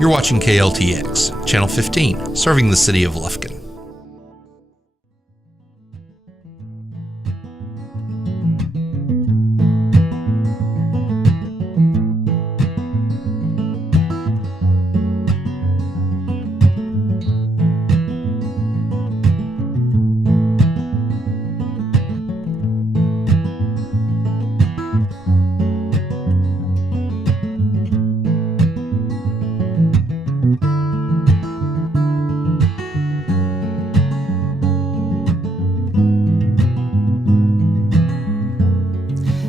You're watching KLTX, Channel 15, serving the city of Lufkin.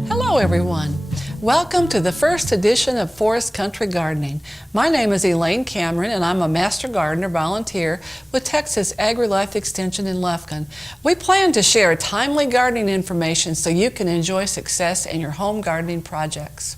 Hello everyone. Welcome to the first edition of Forest Country Gardening. My name is Elaine Cameron and I'm a Master Gardener volunteer with Texas Agrilife Extension in Lufkin. We plan to share timely gardening information so you can enjoy success in your home gardening projects.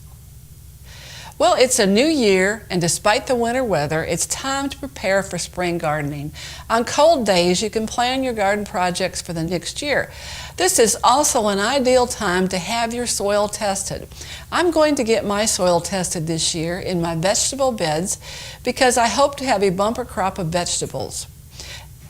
Well, it's a new year, and despite the winter weather, it's time to prepare for spring gardening. On cold days, you can plan your garden projects for the next year. This is also an ideal time to have your soil tested. I'm going to get my soil tested this year in my vegetable beds because I hope to have a bumper crop of vegetables.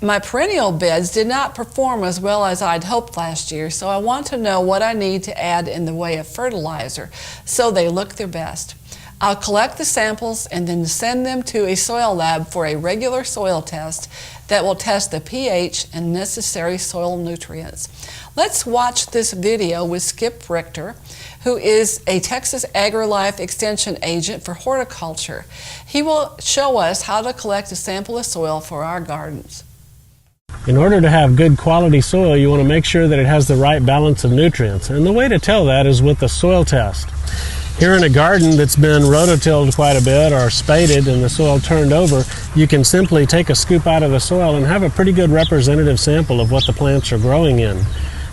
My perennial beds did not perform as well as I'd hoped last year, so I want to know what I need to add in the way of fertilizer so they look their best. I'll collect the samples and then send them to a soil lab for a regular soil test that will test the pH and necessary soil nutrients. Let's watch this video with Skip Richter, who is a Texas Agrilife Extension agent for horticulture. He will show us how to collect a sample of soil for our gardens. In order to have good quality soil, you want to make sure that it has the right balance of nutrients. And the way to tell that is with the soil test. Here in a garden that's been rototilled quite a bit or spaded and the soil turned over, you can simply take a scoop out of the soil and have a pretty good representative sample of what the plants are growing in.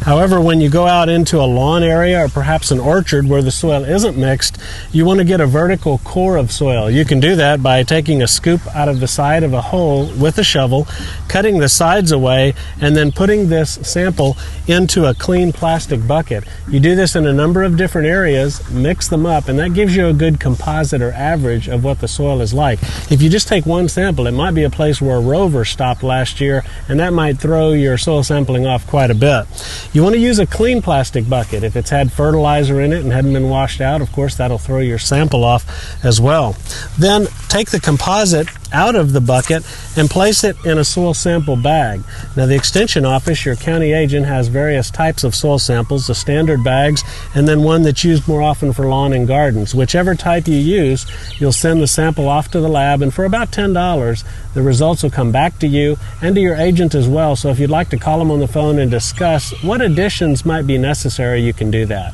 However, when you go out into a lawn area or perhaps an orchard where the soil isn't mixed, you want to get a vertical core of soil. You can do that by taking a scoop out of the side of a hole with a shovel, cutting the sides away, and then putting this sample into a clean plastic bucket. You do this in a number of different areas, mix them up, and that gives you a good composite or average of what the soil is like. If you just take one sample, it might be a place where a rover stopped last year, and that might throw your soil sampling off quite a bit. You want to use a clean plastic bucket. If it's had fertilizer in it and hadn't been washed out, of course that'll throw your sample off as well. Then take the composite out of the bucket and place it in a soil sample bag. Now the Extension office, your county agent, has various types of soil samples, the standard bags and then one that's used more often for lawn and gardens. Whichever type you use, you'll send the sample off to the lab, and for about $10 the results will come back to you and to your agent as well. So if you'd like to call them on the phone and discuss what additions might be necessary, you can do that.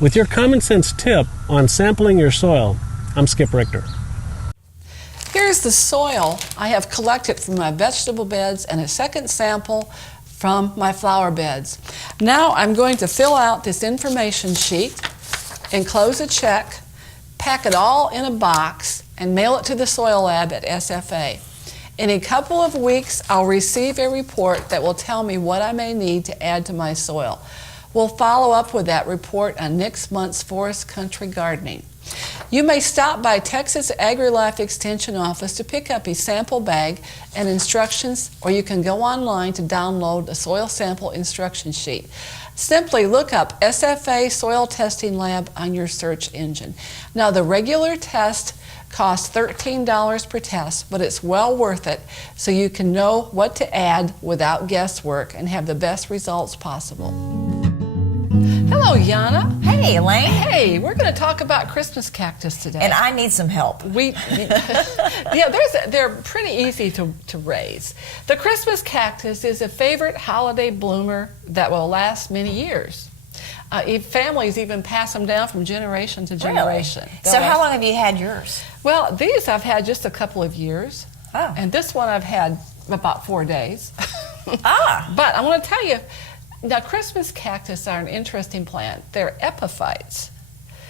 With your common sense tip on sampling your soil, I'm Skip Richter. Here's the soil I have collected from my vegetable beds and a second sample from my flower beds. Now I'm going to fill out this information sheet, enclose a check, pack it all in a box, and mail it to the soil lab at SFA. In a couple of weeks, I'll receive a report that will tell me what I may need to add to my soil. We'll follow up with that report on next month's Forest Country Gardening. You may stop by Texas Agrilife Extension office to pick up a sample bag and instructions, or you can go online to download a soil sample instruction sheet. Simply look up SFA Soil Testing Lab on your search engine. Now the regular test costs $13 per test, but it's well worth it so you can know what to add without guesswork and have the best results possible. Hello, Yana. Hey, Elaine. Hey, we're going to talk about Christmas cactus today. And I need some help. They're pretty easy to raise. The Christmas cactus is a favorite holiday bloomer that will last many years. Families even pass them down from generation to generation. Really? So how long have you had yours? Well, these I've had just a couple of years. Oh. And this one I've had about 4 days. Ah. But I want to tell you, now Christmas cactus are an interesting plant. They're epiphytes.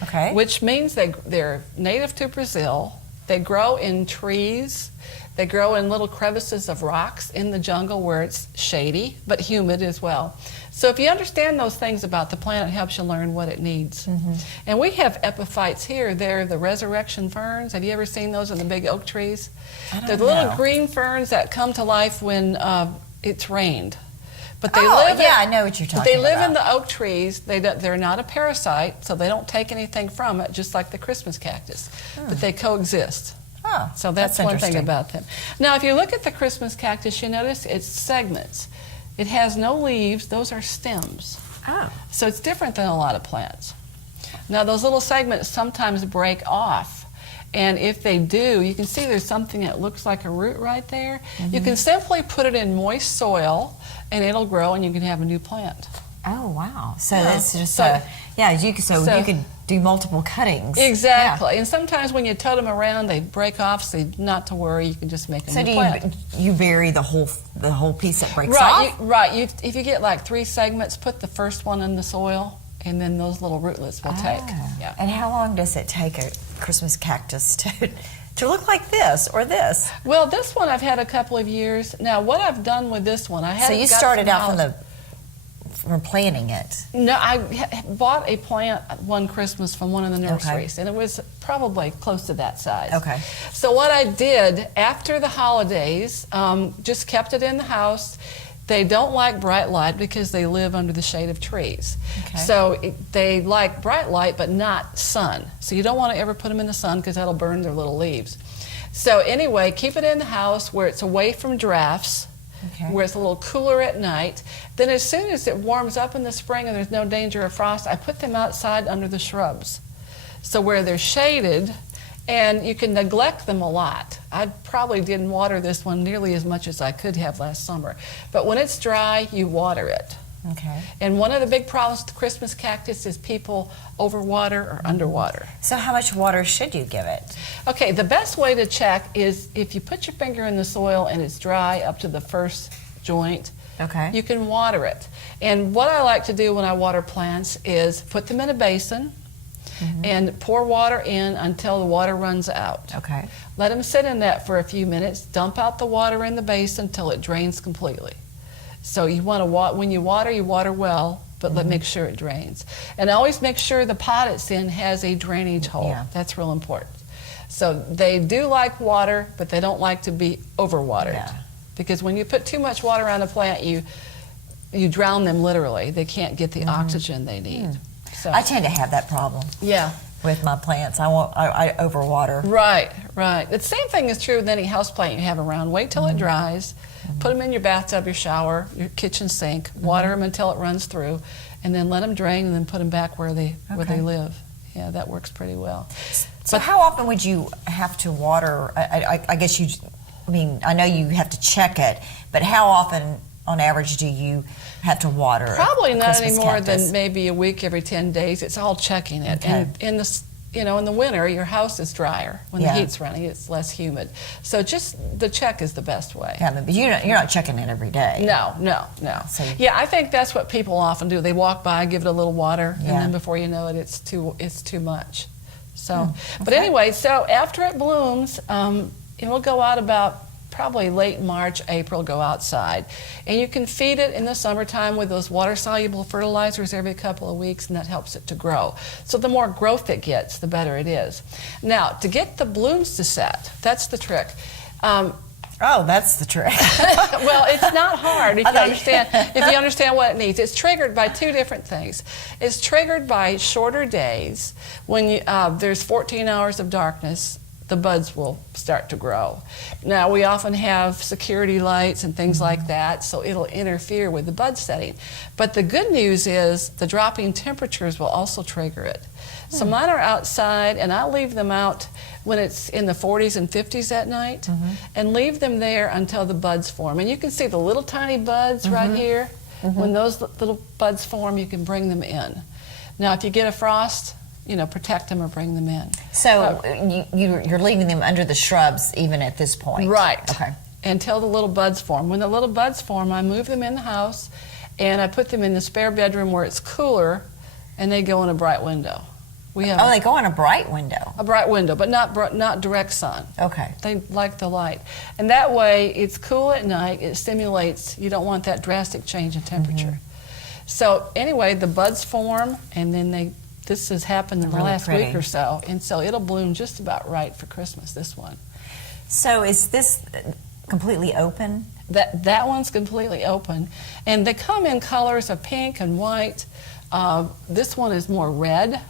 Okay. Which means they're native to Brazil. They grow in trees. They grow in little crevices of rocks in the jungle where it's shady but humid as well. So if you understand those things about the plant, it helps you learn what it needs. And we have epiphytes here. They're the resurrection ferns. Have you ever seen those in the big oak trees? They're the little green ferns that come to life when it's rained. But they live I know what you're talking about. They live in the oak trees. They're not a parasite, so they don't take anything from it, just like the Christmas cactus. But they coexist. Oh, So that's one thing interesting. about them. Now, if you look at the Christmas cactus, you notice it's segments. It has no leaves. Those are stems. Oh. So it's different than a lot of plants. Now, those little segments sometimes break off. And if they do, you can see there's something that looks like a root right there. You can simply put it in moist soil, and it'll grow, and you can have a new plant. Oh, wow. So Yeah. that's just So- you could do multiple cuttings. Exactly. And sometimes when you tote them around, they break off, so not to worry, you can just make a So new do plant. you bury the whole piece that breaks Right, off? if you get like 3 segments, put the first one in the soil, and then those little rootlets will take. Yeah. And how long does it take a Christmas cactus to look like this or this? Well, this one I've had a couple of years. Now, what I've done with this one, I So haven't you got started some out knowledge. from planting it. No, I bought a plant one Christmas from one of the nurseries, and it was probably close to that size. Okay. So what I did after the holidays, just kept it in the house. They don't like bright light because they live under the shade of trees. Okay. So they like bright light, but not sun. So you don't want to ever put them in the sun because that'll burn their little leaves. So anyway, keep it in the house where it's away from drafts. Okay. Where it's a little cooler at night. Then as soon as it warms up in the spring and there's no danger of frost, I put them outside under the shrubs. So where they're shaded, and you can neglect them a lot. I probably didn't water this one nearly as much as I could have last summer. But when it's dry, you water it. Okay. And one of the big problems with the Christmas cactus is people overwater or underwater. So how much water should you give it? Okay, the best way to check is if you put your finger in the soil and it's dry up to the first joint, Okay. you can water it. And what I like to do when I water plants is put them in a basin and pour water in until the water runs out. Okay. Let them sit in that for a few minutes, dump out the water in the basin until it drains completely. So you want to when you water well, but make sure it drains. And always make sure the pot it's in has a drainage hole. Yeah. That's real important. So they do like water, but they don't like to be overwatered. Yeah. Because when you put too much water on a plant, you drown them literally. They can't get the oxygen they need. So I tend to have that problem yeah. with my plants. I overwater. Right, right. The same thing is true with any house plant you have around. Wait till it dries, put them in your bathtub, your shower, your kitchen sink, water them until it runs through, and then let them drain and then put them back where they live. Yeah, that works pretty well. So how often would you have to water? I guess I know you have to check it, but how often on average do you have to water? Probably a not Christmas any more cactus? than maybe a week every 10 days. It's all checking it. Okay. And in the winter, your house is drier. When the heat's running, it's less humid. So just the check is the best way. Yeah, but you're not checking it every day. No. So Yeah, I think that's what people often do. They walk by, give it a little water, and Yeah. then before you know it, it's too much. So, but anyway, so after it blooms, it'll go out about probably late March, April, go outside. And you can feed it in the summertime with those water-soluble fertilizers every couple of weeks, and that helps it to grow. So the more growth it gets, the better it is. Now, to get the blooms to set, that's the trick. Oh, that's the trick. Well, it's not hard if you understand what it needs. It's triggered by 2 different things. It's triggered by shorter days. When there's 14 hours of darkness, the buds will start to grow. Now, we often have security lights and things like that, so it'll interfere with the bud setting. But the good news is the dropping temperatures will also trigger it. So mine are outside, and I leave them out when it's in the 40s and 50s at night, and leave them there until the buds form. And you can see the little tiny buds right here. When those little buds form, you can bring them in. Now, if you get a frost, protect them or bring them in. So you're leaving them under the shrubs even at this point? Right. Okay. Until the little buds form. When the little buds form, I move them in the house, and I put them in the spare bedroom where it's cooler, and they go in a bright window. We have Oh, they go in a bright window. a bright window, but not direct sun. Okay. They like the light. And that way, it's cool at night. It stimulates. You don't want that drastic change in temperature. So anyway, the buds form, and then this has happened in the Really last pretty. week or so. And so it'll bloom just about right for Christmas, this one. So is this completely open? That one's completely open. And they come in colors of pink and white. This one is more red.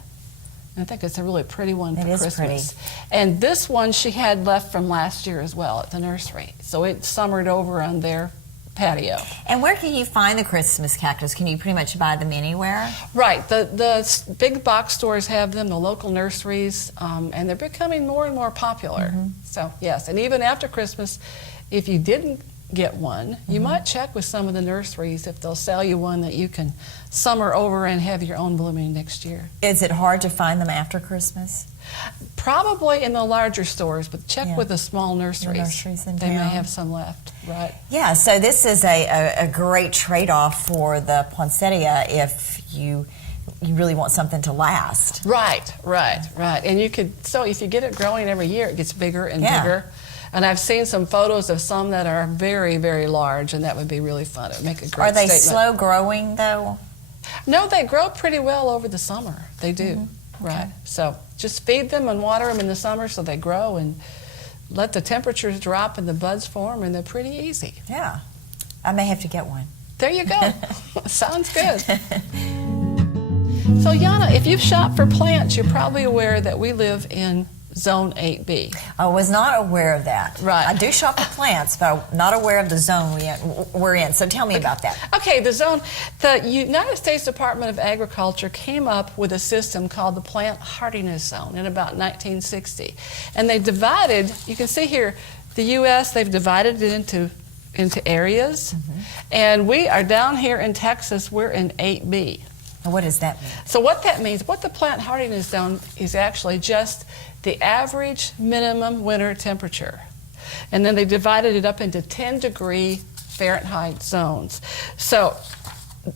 I think it's a really pretty one for It is Christmas. And this one she had left from last year as well at the nursery. So it summered over on their patio. And where can you find the Christmas cactus? Can you pretty much buy them anywhere? Right. The big box stores have them, the local nurseries, and they're becoming more and more popular. So, yes. And even after Christmas, if you didn't get one, you might check with some of the nurseries if they'll sell you one that you can summer over and have your own blooming next year. Is it hard to find them after Christmas? Probably in the larger stores, but check with the small nurseries. nurseries in They may town. have some left. Right. Yeah, so this is a great trade-off for the poinsettia if you really want something to last. Right. And you could, so if you get it growing every year, it gets bigger and bigger. And I've seen some photos of some that are very, very large, and that would be really fun. It would make a great Are they statement. slow growing, though? No, they grow pretty well over the summer. They do. Right. So just feed them and water them in the summer so they grow, and let the temperatures drop and the buds form, and they're pretty easy. Yeah. I may have to get one. There you go. Sounds good. So, Yana, if you've shopped for plants, you're probably aware that we live in Zone 8B. I was not aware of that. Right. I do shop for plants, but I'm not aware of the zone we're in. So tell me about that. Okay, the United States Department of Agriculture came up with a system called the Plant Hardiness Zone in about 1960. And they divided, you can see here, the U.S., they've divided it into areas. And we are down here in Texas, we're in 8B. And what does that mean? So what that means, what the Plant Hardiness Zone is actually just the average minimum winter temperature. And then they divided it up into 10-degree Fahrenheit zones. So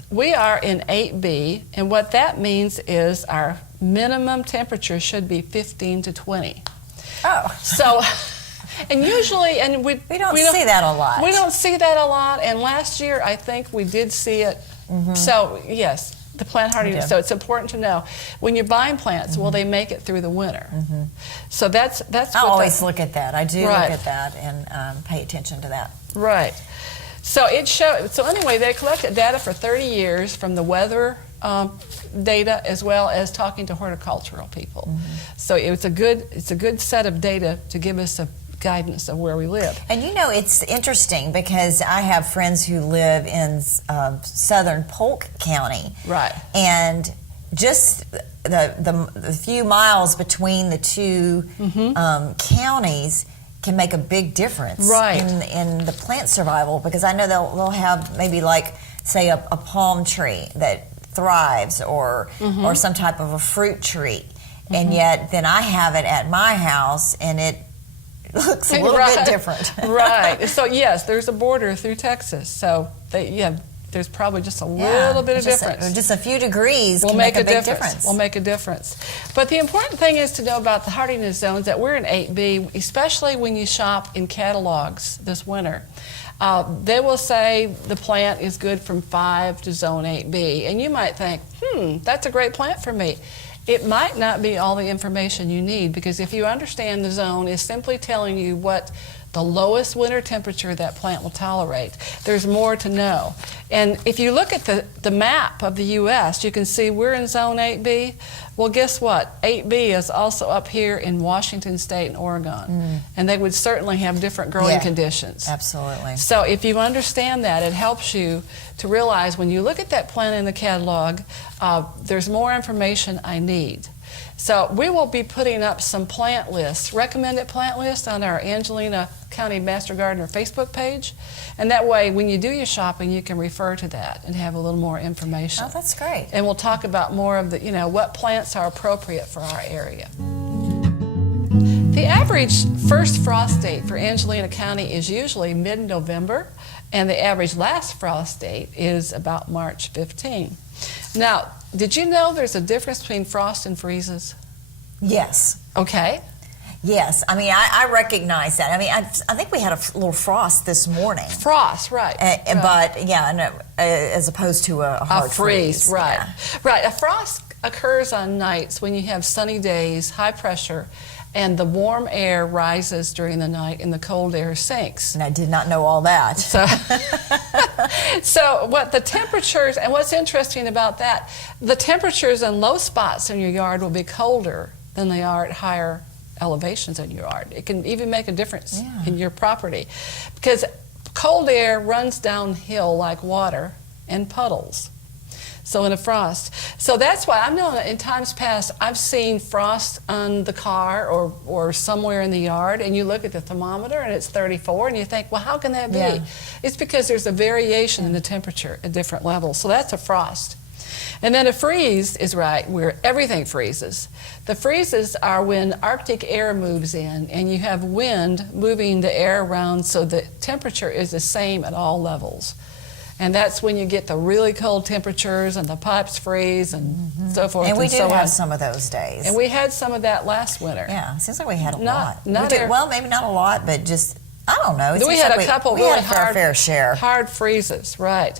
we are in 8B, and what that means is our minimum temperature should be 15 to 20. Oh. So, and usually, and we don't see that a lot. We don't see that a lot, and last year I think we did see it. So, yes. The plant hardiness. So it's important to know when you're buying plants, will they make it through the winter? So that's. I always look at that. I do look at that and pay attention to that. Right. So it shows. So anyway, they collected data for 30 years from the weather data as well as talking to horticultural people. So it's a good set of data to give us a guidance of where we live. And you know, it's interesting because I have friends who live in southern Polk County. Right. And just the few miles between the two counties can make a big difference in the plant survival, because I know they'll have maybe like, say, a palm tree that thrives or some type of a fruit tree. And yet then I have it at my house and it looks a little bit different. Right. So yes, there's a border through Texas. So there's probably just a little bit of difference. Just a few degrees will can make a big difference. Will make a difference. But the important thing is to know about the hardiness zones that we're in 8B, especially when you shop in catalogs this winter. They will say the plant is good from 5 to zone 8B. And you might think, that's a great plant for me. It might not be all the information you need, because if you understand the zone is simply telling you what the lowest winter temperature that plant will tolerate. There's more to know. And if you look at the map of the U.S., you can see we're in zone 8B. Well, guess what? 8B is also up here in Washington State and Oregon. And they would certainly have different growing conditions. Absolutely. So if you understand that, it helps you to realize when you look at that plant in the catalog, there's more information I need. So we will be putting up some plant lists, recommended plant lists, on our Angelina County Master Gardener Facebook page. And that way, when you do your shopping, you can refer to that and have a little more information. Oh, that's great. And we'll talk about more of the, what plants are appropriate for our area. The average first frost date for Angelina County is usually mid-November, and the average last frost date is about March 15. Now, did you know there's a difference between frost and freezes? Yes. Okay. Yes, I mean, I recognize that. I mean, I think we had a little frost this morning. Frost, right. Right. But, yeah, no, as opposed to a hard freeze. Right. Yeah. Right. A frost occurs on nights when you have sunny days, high pressure, and the warm air rises during the night and the cold air sinks. And I did not know all that. So what the temperatures, and what's interesting about that, the temperatures in low spots in your yard will be colder than they are at higher elevations in your yard. It can even make a difference in your property because cold air runs downhill like water and puddles. So in a frost. So that's why I know in times past I've seen frost on the car or somewhere in the yard, and you look at the thermometer and it's 34 and you think, well, how can that be? Yeah. It's because there's a variation in the temperature at different levels. So that's a frost. And then a freeze is right where everything freezes. The freezes are when Arctic air moves in and you have wind moving the air around so the temperature is the same at all levels. And that's when you get the really cold temperatures and the pipes freeze and so forth And we and do so have on. some of those days. And we had some of that last winter. Yeah, seems like we had a lot. Not maybe not a lot, but just, I don't know. We had a couple we really had our fair share. hard freezes, right.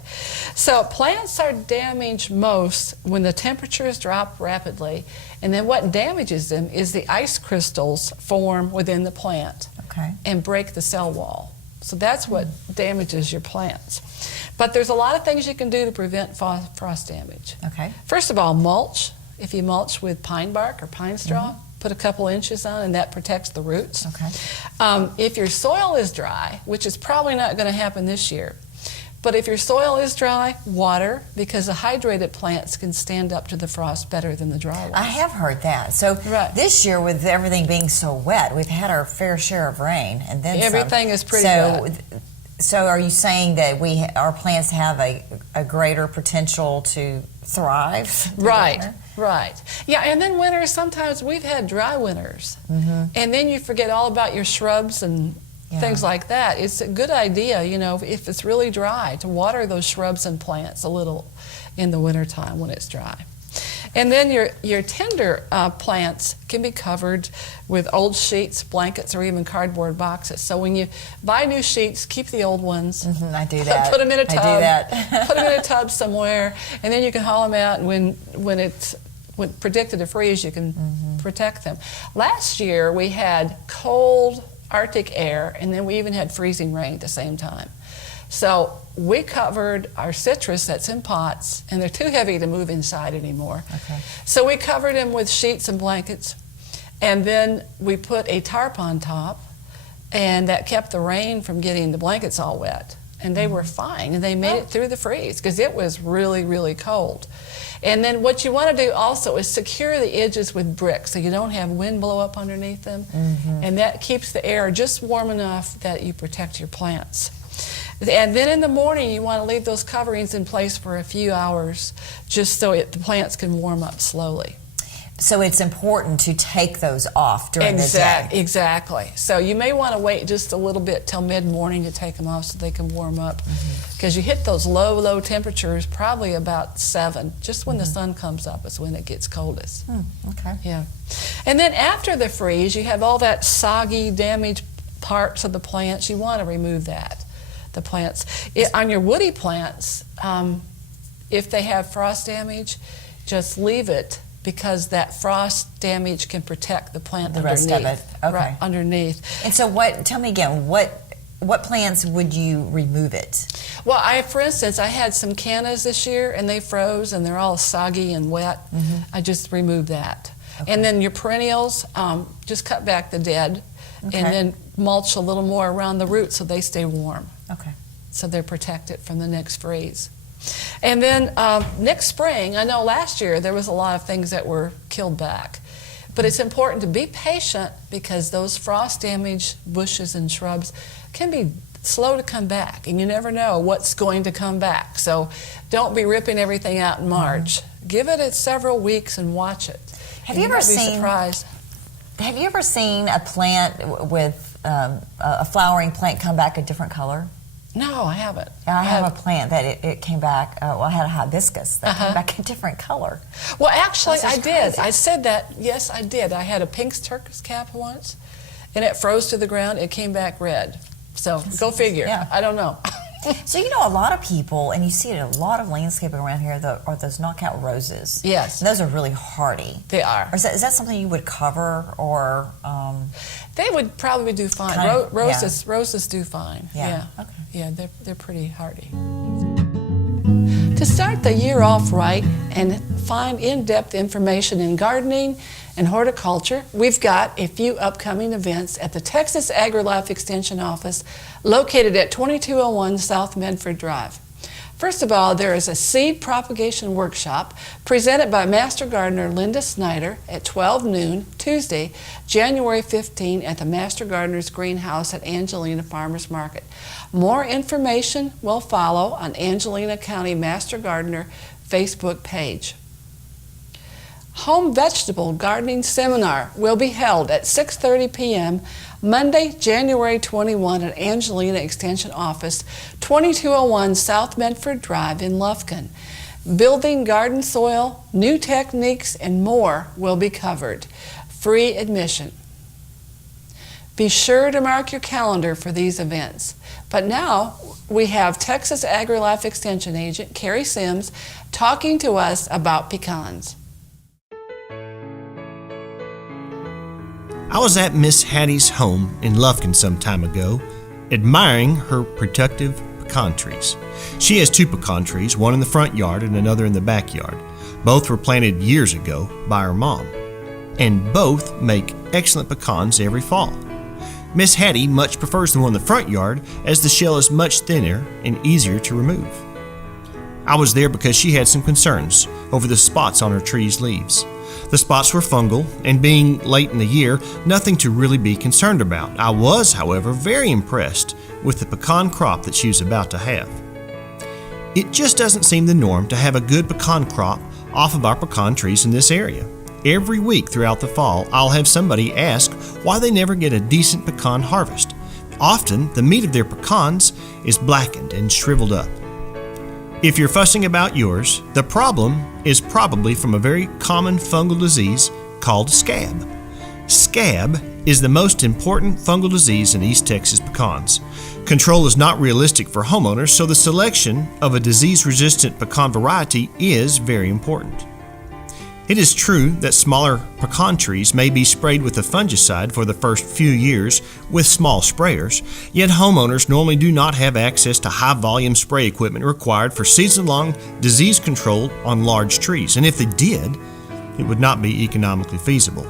So plants are damaged most when the temperatures drop rapidly, and then what damages them is the ice crystals form within the plant and break the cell wall. So that's what damages your plants. But there's a lot of things you can do to prevent frost damage. Okay. First of all, mulch. If you mulch with pine bark or pine straw, put a couple inches on and that protects the roots. Okay. If your soil is dry, which is probably not going to happen this year, but if your soil is dry, water, because the hydrated plants can stand up to the frost better than the dry ones. I have heard that. So this year, with everything being so wet, we've had our fair share of rain, and then everything is pretty good. So are you saying that our plants have a greater potential to thrive? Right. Yeah, and then winters, sometimes we've had dry winters, and then you forget all about your shrubs and things like that. It's a good idea, if it's really dry, to water those shrubs and plants a little in the wintertime when it's dry. And then your tender plants can be covered with old sheets, blankets, or even cardboard boxes. So when you buy new sheets, keep the old ones. I do that. Put them in a tub. I do that. Put them in a tub somewhere, and then you can haul them out. And when predicted to freeze, you can protect them. Last year we had cold Arctic air, and then we even had freezing rain at the same time. So we covered our citrus that's in pots, and they're too heavy to move inside anymore. Okay. So we covered them with sheets and blankets, and then we put a tarp on top, and that kept the rain from getting the blankets all wet. And they were fine, and they made it through the freeze because it was really, really cold. And then what you want to do also is secure the edges with bricks so you don't have wind blow up underneath them. And that keeps the air just warm enough that you protect your plants. And then in the morning, you want to leave those coverings in place for a few hours just so the plants can warm up slowly. So it's important to take those off during the day. Exactly. So you may want to wait just a little bit till mid-morning to take them off so they can warm up. Because you hit those low temperatures probably about 7. Just when the sun comes up is when it gets coldest. Okay. Yeah. And then after the freeze, you have all that soggy, damaged parts of the plants. You want to remove that. The plants. On your woody plants, if they have frost damage, just leave it because that frost damage can protect the plant the underneath. rest of it. Okay. Right, underneath. And so tell me again, what plants would you remove it? Well, for instance, I had some cannas this year and they froze and they're all soggy and wet. I just removed that. Okay. And then your perennials, just cut back the dead and then mulch a little more around the roots so they stay warm. Okay. So they're protected from the next freeze. And then next spring, I know last year there was a lot of things that were killed back. But it's important to be patient because those frost damaged bushes and shrubs can be slow to come back, and you never know what's going to come back. So don't be ripping everything out in March. Give it several weeks and watch it. Have you ever seen a plant with a flowering plant come back a different color? No, I haven't. I have a plant that it came back. I had a hibiscus that came back a different color. Well, actually, I did. Crazy. I said that. Yes, I did. I had a pink turquoise cap once, and it froze to the ground. It came back red. So go figure. Yeah. I don't know. So a lot of people, and you see it in a lot of landscaping around here, are those knockout roses. Yes. And those are really hardy. They are. Or is that something you would cover, or? They would probably do fine. Roses do fine. Yeah. Yeah. Okay. Yeah, they're pretty hardy. To start the year off right and find in-depth information in gardening and horticulture, we've got a few upcoming events at the Texas Agrilife Extension Office located at 2201 South Medford Drive. First of all, there is a seed propagation workshop presented by Master Gardener Linda Snyder at 12 noon Tuesday, January 15 at the Master Gardener's Greenhouse at Angelina Farmers Market. More information will follow on Angelina County Master Gardener Facebook page. Home Vegetable Gardening Seminar will be held at 6:30 p.m. Monday, January 21 at Angelina Extension Office, 2201 South Medford Drive in Lufkin. Building garden soil, new techniques, and more will be covered. Free admission. Be sure to mark your calendar for these events. But now we have Texas Agrilife Extension Agent Carrie Sims talking to us about pecans. I was at Miss Hattie's home in Lufkin some time ago, admiring her productive pecan trees. She has 2 pecan trees, one in the front yard and another in the backyard. Both were planted years ago by her mom, and both make excellent pecans every fall. Miss Hattie much prefers the one in the front yard as the shell is much thinner and easier to remove. I was there because she had some concerns over the spots on her tree's leaves. The spots were fungal, and being late in the year, nothing to really be concerned about. I was, however, very impressed with the pecan crop that she was about to have. It just doesn't seem the norm to have a good pecan crop off of our pecan trees in this area. Every week throughout the fall, I'll have somebody ask why they never get a decent pecan harvest. Often, the meat of their pecans is blackened and shriveled up. If you're fussing about yours, the problem is probably from a very common fungal disease called scab. Scab is the most important fungal disease in East Texas pecans. Control is not realistic for homeowners, so the selection of a disease-resistant pecan variety is very important. It is true that smaller pecan trees may be sprayed with a fungicide for the first few years with small sprayers, yet homeowners normally do not have access to high-volume spray equipment required for season-long disease control on large trees, and if they did, it would not be economically feasible.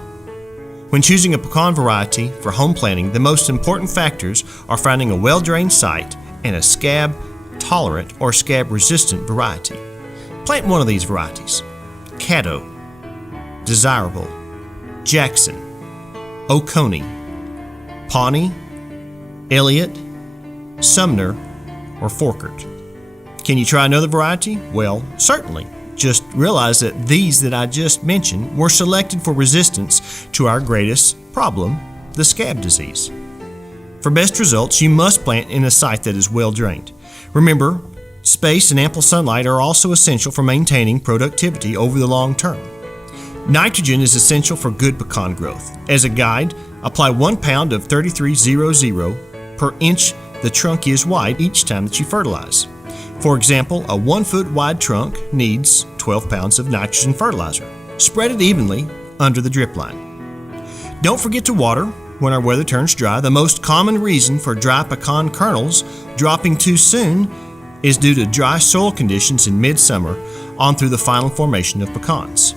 When choosing a pecan variety for home planting, the most important factors are finding a well-drained site and a scab-tolerant or scab-resistant variety. Plant one of these varieties: Caddo, Desirable, Jackson, Oconee, Pawnee, Elliott, Sumner, or Forkert. Can you try another variety? Well, certainly. Just realize that these that I just mentioned were selected for resistance to our greatest problem, the scab disease. For best results, you must plant in a site that is well drained. Remember, space and ample sunlight are also essential for maintaining productivity over the long term. Nitrogen is essential for good pecan growth. As a guide, apply 1 pound of 3300 per inch the trunk is wide each time that you fertilize. For example, a 1 foot wide trunk needs 12 pounds of nitrogen fertilizer. Spread it evenly under the drip line. Don't forget to water when our weather turns dry. The most common reason for dry pecan kernels dropping too soon is due to dry soil conditions in midsummer on through the final formation of pecans.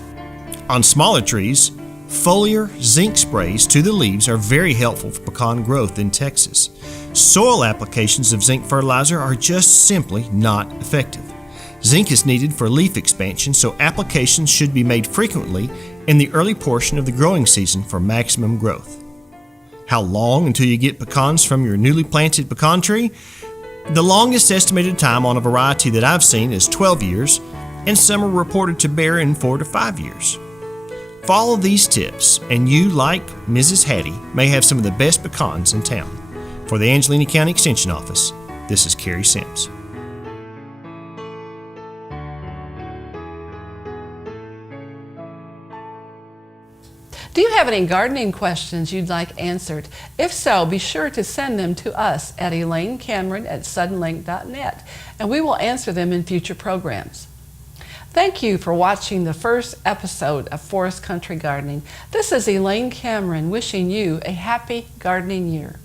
On smaller trees, foliar zinc sprays to the leaves are very helpful for pecan growth in Texas. Soil applications of zinc fertilizer are just simply not effective. Zinc is needed for leaf expansion, so applications should be made frequently in the early portion of the growing season for maximum growth. How long until you get pecans from your newly planted pecan tree? The longest estimated time on a variety that I've seen is 12 years, and some are reported to bear in 4 to 5 years. Follow these tips, and you, like Mrs. Hattie, may have some of the best pecans in town. For the Angelina County Extension Office, This is Kerry Sims. Do you have any gardening questions you'd like answered? If so, be sure to send them to us at elainecameron@suddenlink.net, and we will answer them in future programs. Thank you for watching the first episode of Forest Country Gardening. This is Elaine Cameron wishing you a happy gardening year.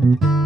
Thank you.